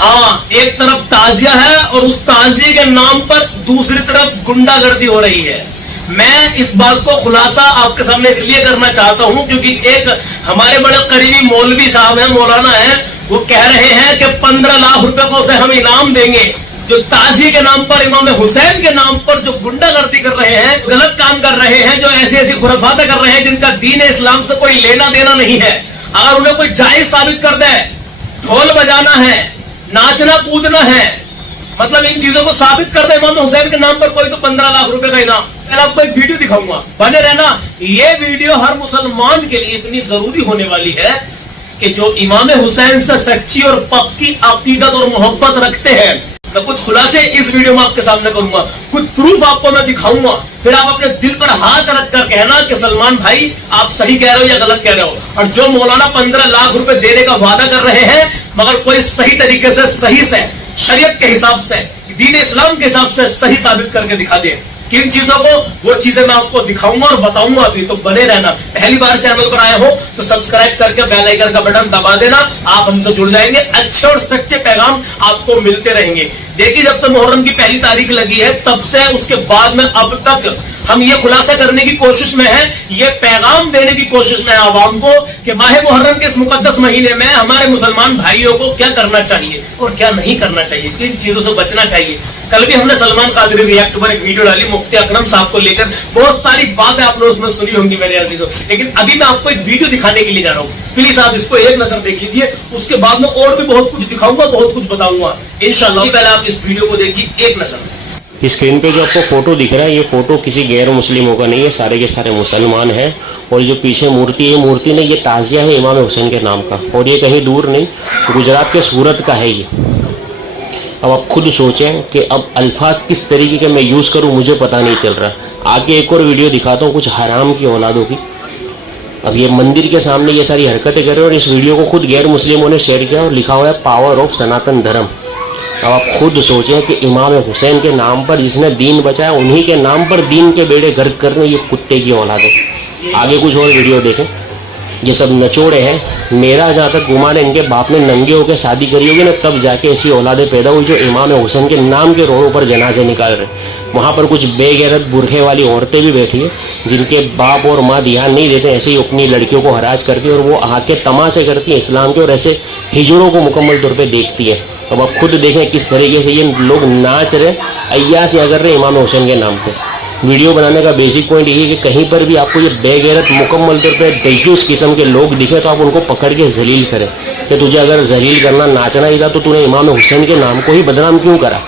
हाँ, एक तरफ ताजिया है और उस ताजिए के नाम पर दूसरी तरफ गुंडागर्दी हो रही है। मैं इस बात को खुलासा आपके सामने इसलिए करना चाहता हूं क्योंकि एक हमारे बड़े करीबी मौलवी साहब हैं, मौलाना हैं, वो कह रहे हैं कि 15 लाख रुपए को से हम इनाम देंगे जो ताजिए के नाम पर, इमाम हुसैन के नाम पर जो गुंडागर्दी कर रहे हैं, गलत काम कर रहे हैं, जो ऐसी ऐसी खुराफातें कर रहे हैं जिनका दीन इस्लाम से कोई लेना देना नहीं है। अगर उन्हें कोई जायज साबित कर दे, ढोल बजाना है, नाचना कूदना है, मतलब इन चीजों को साबित कर दे इमाम हुसैन के नाम पर कोई, तो 15 लाख रुपए का इनाम। मैं आपको एक वीडियो दिखाऊंगा, बने रहना। ये वीडियो हर मुसलमान के लिए इतनी जरूरी होने वाली है कि जो इमाम हुसैन से सच्ची और पक्की अकीदत और मोहब्बत रखते हैं। मैं कुछ खुलासे इस वीडियो में आपके सामने करूंगा, कुछ प्रूफ आपको मैं दिखाऊंगा, फिर आप अपने दिल पर हाथ रखकर कहना कि सलमान भाई आप सही कह रहे हो या गलत कह रहे हो। और जो मौलाना 15 लाख रुपए देने का वादा कर रहे हैं मगर कोई सही तरीके से, सही से, शरीयत के हिसाब से, दीन इस्लाम के हिसाब से सही साबित करके दिखा दे किन चीजों को, वो चीजें मैं आपको दिखाऊंगा और बताऊंगा अभी। तो बने रहना। पहली बार चैनल पर आए हो तो सब्सक्राइब करके बेल आइकन का बटन दबा देना, आप हमसे जुड़ जाएंगे। अच्छे और सच्चे पैगाम आपको मिलते रहेंगे। देखिए, जब से मुहर्रम की पहली तारीख लगी है तब से उसके बाद में अब तक हम ये खुलासा करने की कोशिश में हैं, ये पैगाम देने की कोशिश में है आवाम को कि माह मुहर्रम के इस मुकद्दस महीने में हमारे मुसलमान भाइयों को क्या करना चाहिए और क्या नहीं करना चाहिए, किन चीजों से बचना चाहिए। कल भी हमने सलमान कादरी रिएक्ट पर एक वीडियो डाली मुफ्ती अकरम साहब को लेकर, बहुत सारी बातें आपने उसमें सुनी होंगी मेरे अजीजों, लेकिन अभी मैं आपको एक वीडियो दिखाने के लिए जा रहा हूँ। प्लीज आप इसको एक नजर देख लीजिए, उसके बाद में और भी बहुत कुछ दिखाऊंगा, बहुत कुछ बताऊंगा इंशाअल्लाह। पहले आप इस वीडियो को देखिए एक नजर। इस स्क्रीन पे जो आपको फोटो दिख रहा है, ये फोटो किसी गैर मुस्लिमों का नहीं है, सारे के सारे मुसलमान हैं। और जो पीछे मूर्ति है, मूर्ति नहीं, ये ताजिया है इमाम हुसैन के नाम का, और ये कहीं दूर नहीं, गुजरात के सूरत का है ये। अब आप खुद सोचें कि अब अल्फाज किस तरीके के मैं यूज़ करूं, मुझे पता नहीं चल रहा। आगे एक और वीडियो दिखाता हूं कुछ हराम की औलादों की। अब ये मंदिर के सामने ये सारी हरकतें कर रहे हैं और इस वीडियो को खुद गैर मुस्लिमों ने शेयर किया और लिखा हुआ है पावर ऑफ सनातन धर्म। अब आप खुद सोचें कि इमाम हुसैन के नाम पर जिसने दीन बचाया, उन्हीं के नाम पर दीन के बेड़े गर्क करने, ये कुत्ते की औलाद है। आगे कुछ और वीडियो देखें, ये सब नचोड़े हैं। मेरा जहाँ तक गुमान है, इनके बाप ने नंगे होकर शादी करी होगी ना, तब जाके ऐसी औलादें पैदा हुई जो इमाम हुसैन के नाम के रोडों पर जनाजे निकाल रहे। वहाँ पर कुछ बेगैरत बुरखे वाली औरतें भी बैठी हैं जिनके बाप और माँ ध्यान नहीं देते, ऐसे ही अपनी लड़कियों को हराज करती, और वो आके तमाशे करती हैं इस्लाम के, और ऐसे हिजड़ों को मुकम्मल तौर पर देखती है। अब आप खुद देखें किस तरीके से ये लोग नाच रहे, अय्यासियाँ कर रहे इमाम हुसैन के नाम पे। वीडियो बनाने का बेसिक पॉइंट यही है कि कहीं पर भी आपको ये बेगैरत मुकम्मल तौर पे दय्यूस किस्म के लोग दिखे तो आप उनको पकड़ के जलील करें कि तुझे अगर जलील करना, नाचना ही था तो तूने इमाम हुसैन के नाम को ही बदनाम क्यों करा।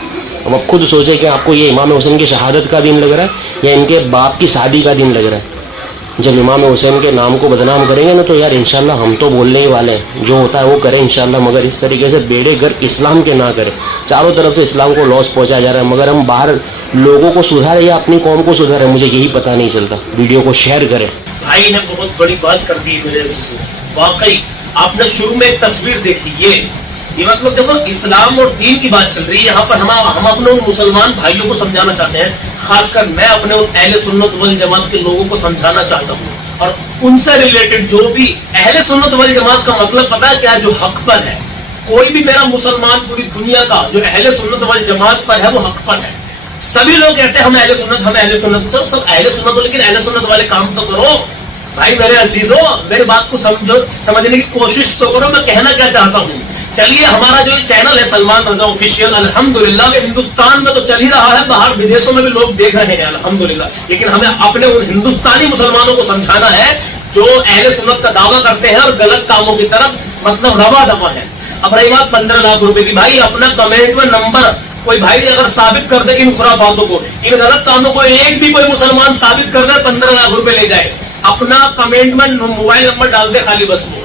अब आप खुद सोचें कि आपको ये इमाम हुसैन की शहादत का दिन लग रहा है या इनके बाप की शादी का दिन लग रहा है। जब इमाम हुसैन के नाम को बदनाम करेंगे ना तो यार इंशाल्लाह हम तो बोलने ही वाले हैं, जो होता है वो करें इंशाल्लाह, मगर इस तरीके से बेड़े गर्क इस्लाम के ना करें। चारों तरफ से इस्लाम को लॉस पहुंचाया जा रहा है, मगर हम बाहर लोगों को सुधारे या अपनी कौम को सुधारे, मुझे यही पता नहीं चलता। वीडियो को शेयर करें। भाई ने बहुत बड़ी बात कर दी मेरे से, वाकई आपने शुरू में एक तस्वीर देखी, ये मतलब देखो इस्लाम और दीन की बात चल रही है यहाँ पर। हम अपने उन मुसलमान भाइयों को समझाना चाहते हैं, खासकर मैं अपने उन अहले सुन्नत वल जमात के लोगों को समझाना चाहता हूँ, और उनसे रिलेटेड जो भी अहले सुन्नत वल जमात का मतलब पता है क्या, जो हक पर है। कोई भी मेरा मुसलमान पूरी दुनिया का जो अहले सुन्नत वल जमात पर है वो हक पर है। सभी लोग कहते हैं हम अहले सुन्नत, हम अहले सुन्नत, चलो सब अहले सुन्नत हो, लेकिन अहले सुन्नत वाले काम तो करो। भाई मेरे अजीजों, मेरी बात को समझने की कोशिश तो करो। मैं कहना क्या चाहता हूँ, चलिए हमारा जो चैनल है सलमान रजा ऑफिशियल, अल्हम्दुलिल्लाह हिंदुस्तान में तो चल ही रहा है, बाहर विदेशों में भी लोग देख रहे हैं अल्हम्दुलिल्लाह, लेकिन हमें अपने उन हिंदुस्तानी मुसलमानों को समझाना है जो अहले सुन्नत का दावा करते हैं और गलत कामों की तरफ मतलब रवा दवा है। अब रही बात 15 लाख रुपए की, भाई अपना कमेंट में नंबर कोई भाई अगर साबित कर दे इन खुराफातों को, इन गलत कामों को, एक भी कोई मुसलमान साबित कर दे 15 लाख रुपए ले जाए, अपना कमेंट में मोबाइल नंबर डाल दे खाली बस। वो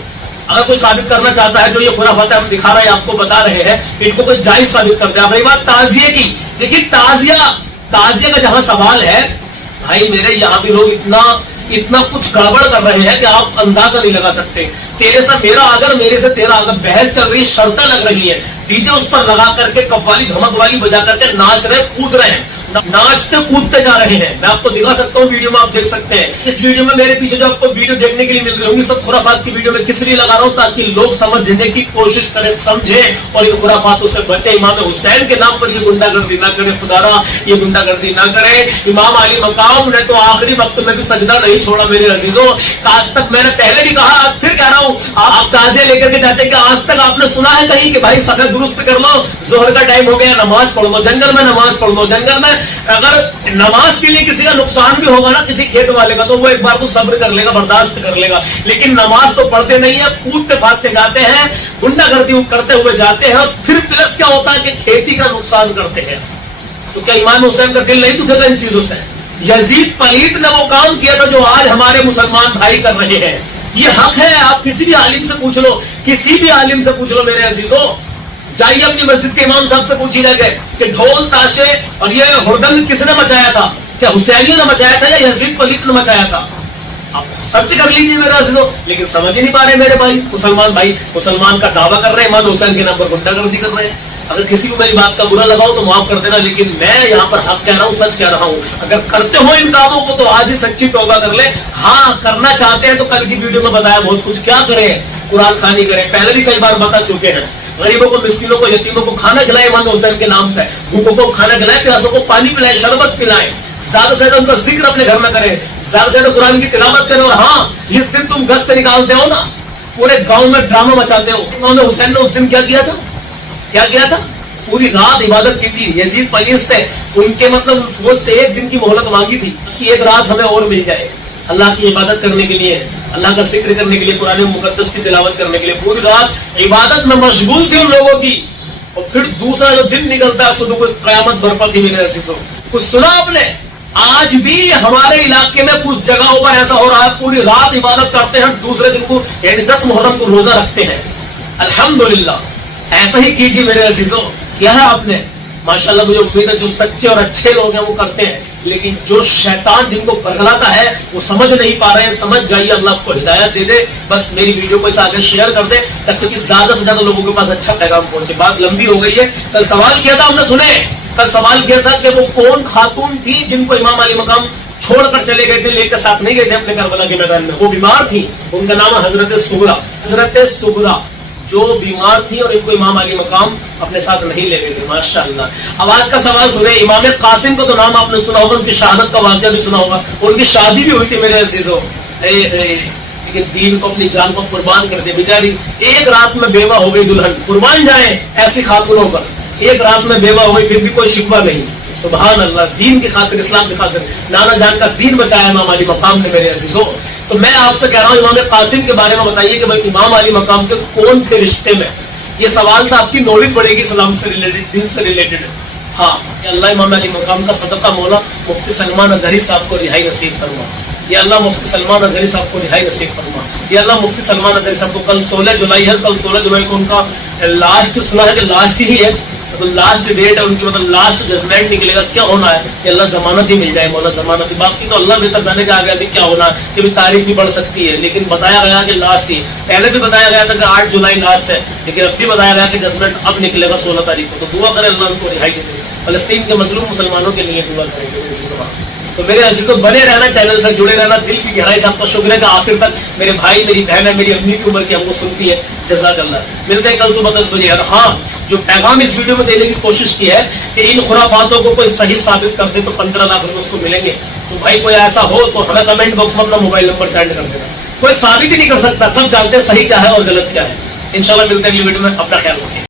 अगर कोई साबित करना चाहता है जो ये खुराफात हम दिखा रहे हैं, आपको बता रहे हैं, इनको कोई जायज साबित कर दे। अब रही बात ताजिए की, देखिए ताजिया का जहां सवाल है, भाई मेरे यहाँ भी लोग इतना कुछ गड़बड़ कर रहे हैं कि आप अंदाजा नहीं लगा सकते। तेरे से मेरा अगर, मेरे से तेरा अगर बहस चल रही है, शर्तें लग रही है, डीजे उस पर लगा करके कव्वाली धमक वाली बजा करके नाच रहे, कूद रहे हैं, नाचते कूदते जा रहे हैं। मैं आपको दिखा सकता हूँ, वीडियो में आप देख सकते हैं। इस वीडियो में मेरे पीछे जो आपको वीडियो देखने के लिए मिल रही होंगी, सब खुराफात की वीडियो में किस लिए लगा रहा हूँ, ताकि लोग समझने की कोशिश करें, समझे और इन खुराफातों से बचे। इमाम हुसैन के नाम पर ये गुंडागर्दी ना करे, खुदारा ये गुंडागर्दी ना करे। इमाम अली मकाम ने तो आखिरी वक्त में भी सजदा नहीं छोड़ा मेरे अजीजों। आज तक मैंने पहले भी कहा, अब फिर कह रहा हूँ, आप ताजिया लेकर के जाते कि आज तक आपने सुना है कहीं कि भाई सफेद दुरुस्त कर लो, जोहर का टाइम हो गया, नमाज पढ़ लो, जंगल में नमाज पढ़ लो। जंगल में अगर नमाज के लिए किसी का नुकसान भी होगा ना, किसी खेत वाले का, तो वो एक बार तो सब्र कर लेगा, बर्दाश्त कर लेगा। लेकिन नमाज तो पढ़ते नहीं है, कूदते फादते जाते हैं, गुंडागर्दी करते हुए जाते हैं। फिर प्लस क्या होता है कि खेती का नुकसान करते हैं। तो क्या इमाम हुसैन का दिल नहीं दुखेगा इन चीजों से? यजीद पलीत ने वो काम किया था जो आज हमारे मुसलमान भाई कर रहे हैं। ये हक है, आप किसी भी आलिम से पूछ लो, किसी भी आलिम से पूछ लो मेरे अजीजों। जाइए अपनी मस्जिद के इमाम साहब से पूछिए जाके कि ढोल ताशे और ये हुड़दंग किसने मचाया था? क्या हुसैनियों ने मचाया था या यजीद पलीत ने मचाया था? आप सर्च कर लीजिए मेरे अजीजों। लेकिन समझ ही नहीं पा रहे मेरे भाई, मुसलमान का दावा कर रहे हैं, इमाम हुसैन के नाम पर गुंडागर्दी कर रहे हैं। अगर किसी को मेरी बात का बुरा लगाओ तो माफ कर देना, लेकिन मैं यहाँ पर हक कह रहा हूँ, सच कह रहा हूँ। अगर करते हो इन कामों को तो आज ही सच्ची तौबा कर ले। हाँ, करना चाहते हैं तो कल की वीडियो में बताया बहुत कुछ, क्या करें, कुरान खानी करें, पहले भी कई बार बता चुके हैं। गरीबों को, मिस्किनों को, यतीमों को खाना खिलाए इमाम हुसैन के नाम से, भूखों को खाना खिलाए, प्यासों को पानी पिलाए, शरबत पिलाए, ज्यादा से ज्यादा उनका जिक्र अपने घर में करें, ज्यादा से ज्यादा कुरान की तिलावत करें। और हाँ, जिस दिन तुम गश्त निकालते हो ना, पूरे गांव में ड्रामा मचाते हो, इमाम हुसैन ने उस दिन क्या किया था? क्या किया था? पूरी रात इबादत की थी। यजीद पलीत से उनके मतलब फौज से एक दिन की मोहलत मांगी थी कि एक रात हमें और मिल जाए अल्लाह की इबादत करने के लिए, अल्लाह का जिक्र करने के लिए, कुरान मुकद्दस की तिलावत करने के लिए। पूरी रात इबादत में मशगूल थी उन लोगों की। और फिर दूसरा जो दिन निकलता है सुबह को कयामत बरपा थी मेरे अजीजों। कुछ सुना आपने? आज भी हमारे इलाके में कुछ जगहों पर ऐसा हो रहा है, पूरी रात इबादत करते हैं, दूसरे दिन को यानी 10 मुहर्रम को रोजा रखते हैं। अल्हम्दुलिल्लाह, ऐसा ही कीजिए मेरे अजीजों। किया है आपने? माशाल्लाह, मुझे उम्मीद है जो सच्चे और अच्छे लोग हैं वो करते हैं, लेकिन जो शैतान जिनको बरगलाता है वो समझ नहीं पा रहे हैं। समझ जाइए, अल्लाह आपको हिदायत दे दे। बस मेरी वीडियो को इस आगे शेयर कर दे ताकि ज्यादा से ज्यादा लोगों के पास अच्छा पैगाम पहुंचे। बात लंबी हो गई है। कल सवाल किया था हमने, सुने? कल सवाल किया था कि वो कौन खातून थी जिनको इमाम अली मकाम छोड़कर चले गए थे, लेकर साथ नहीं गए थे अपने करबला के मैदान में। वो बीमार थी, उनका नाम है हजरत सुगरा। हजरत सुगरा जो बीमार थी और इनको इमाम अली मकाम अपने साथ नहीं ले गए थे। माशाअल्लाह। अब आज का सवाल सुने। इमाम कासिम का तो नाम आपने सुना होगा, उनकी शहादत का वाक़या भी सुना होगा, उनकी शादी भी हुई थी मेरे अजीजों। लेकिन दीन को, अपनी जान को कुर्बान कर दे बेचारी। एक रात में बेवा हो गई दुल्हन। कुर्बान जाए ऐसी खातूनों पर, एक रात में बेवा हो गई, फिर भी कोई शिकवा नहीं। सुभान अल्लाह, दीन की खातिर, इस्लाम की खातिर नाना जान का दीन बचाया इमाम अली मकाम ने मेरे अजीजों। तो मैं आपसे कह रहा हूँ, इमाम कासिम के बारे में बताइए कि भाई इमाम अली मकाम के कौन थे रिश्ते में। ये सवाल से आपकी नॉलेज बढ़ेगी इस्लाम से रिलेटेड, दिन से रिलेटेड। हाँ, अल्लाह इमाम अली मकाम का सदका मौला मुफ्ती सलमान अजहरी साहब को रिहाई नसीब फरमा। ये अल्लाह मुफ्ती सलमान अजहरी साहब को रिहाई नसीब फरमा। ये अल्लाह मुफ्ती सलमान अजहरी साहब को, कल 16 जुलाई है, कल 16 जुलाई को उनका लास्ट, सुना है कि लास्ट ही है, तो लास्ट डेट है उनकी, मतलब लास्ट जजमेंट निकलेगा। क्या होना है कि अल्लाह जमानत ही मिल जाए, मौला जमानत ही। बाकी तो अल्लाह बेहतर जाने के आगे अभी क्या होना है कि भी तारीख भी बढ़ सकती है, लेकिन बताया गया कि लास्ट ही। पहले भी बताया गया था कि 8 जुलाई लास्ट है, लेकिन अब भी बताया गया कि जजमेंट अब निकलेगा 16 तारीख को। तो दुआ करें अल्लाह उनको रिहाई दे। फलस्तीन के मजलूम मुसलमानों के लिए दुआ करेंगे। तो मेरे अजीजों, बने रहना, चैनल से जुड़े रहना। दिल की गहराई से आपका शुक्र है कि आखिर तक मेरे भाई, मेरी बहन है, मेरी अम्मी की उम्र की हमको सुनती है। जज़ाकल्लाह। मिलते हैं कल सुबह 10 बजे। और हाँ, जो पैगाम इस वीडियो में देने की कोशिश की है कि इन खुराफातों को कोई सही साबित कर दे तो 15 लाख रुपए उसको मिलेंगे। तो भाई कोई ऐसा हो तो हमें कमेंट बॉक्स में अपना मोबाइल नंबर सेंड कर देना। कोई साबित ही नहीं कर सकता, सब जानते हैं सही क्या है और गलत क्या है। इंशाल्लाह मिलते हैं अगली वीडियो में। अपना ख्याल रखें।